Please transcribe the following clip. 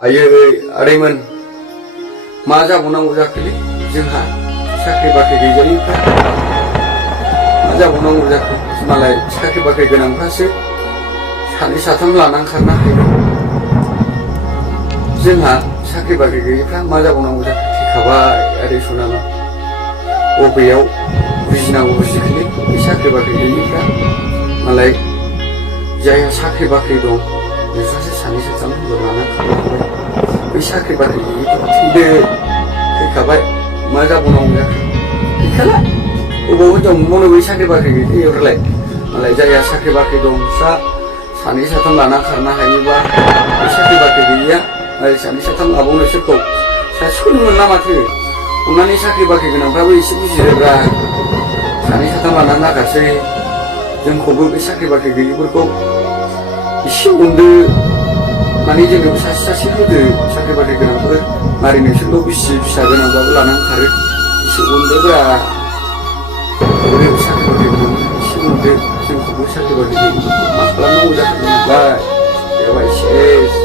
आयै आदैमोन मा जाबावनांगौ जाखोलै जोंहा साख्रि बाख्रि गैजायिफ्रा मा जाबावनांगौ जाखो मालाय साख्रि बाख्रि गोनांफ्रासो सानै साथाम लानानै खारनो हायो जोंहा साख्रि बाख्रि गैयिफ्रा मा जाबावनांगौ जाखो थैखाबाय आदै सनामा बबेयाव बुजिनांगौ बुजिखोलै बे साख्रि बाख्रि गैयिफ्रा मालाय जायहा साख्रि बाख्रि दं बिसोरसो सानै साथाम हिनजाव लानानै खारलांबाय बै साख्रि बाख्रि गैयिफ्रा थैदो थैखाबाय मा जाबावनांगौ जाखो गैखाला बबाव हिनजाव मोनबावनो बै साख्रि बाख्रि गैयिफ्रालाय मालाय जायहा साख्रि बाख्रि दं बिस्रा सानै साथाम लाना खारनो हायोबा बै साख्रि बाख्रि गैयिया मालाय सानै साथाम लाबावनो सोरखौ सासेखौनो मोनला माथो अननानै साख्रि बाख्रि गोनांफ्राबो एसे बुजियोब्रा सानै साथाम लानानै नागारसै जोंखौबो बे साख्रि बाख्रि गैयिफोरखौ एसे अनदो माने जोंनोबो सासे सासे होदो साख्रि बाख्रि गोनांफोर मारै नोंसोरल' बिसि फिसा गोनांबाबो लानानै खारो एसे अनदोब्रा साख्रि बाख्रि गोनां एसे अनदो जोंखौबो साख्रि बाख्रि गैयिफोरखौ मा खालामनांगौ जाखो नोंलाय जाबाय सेस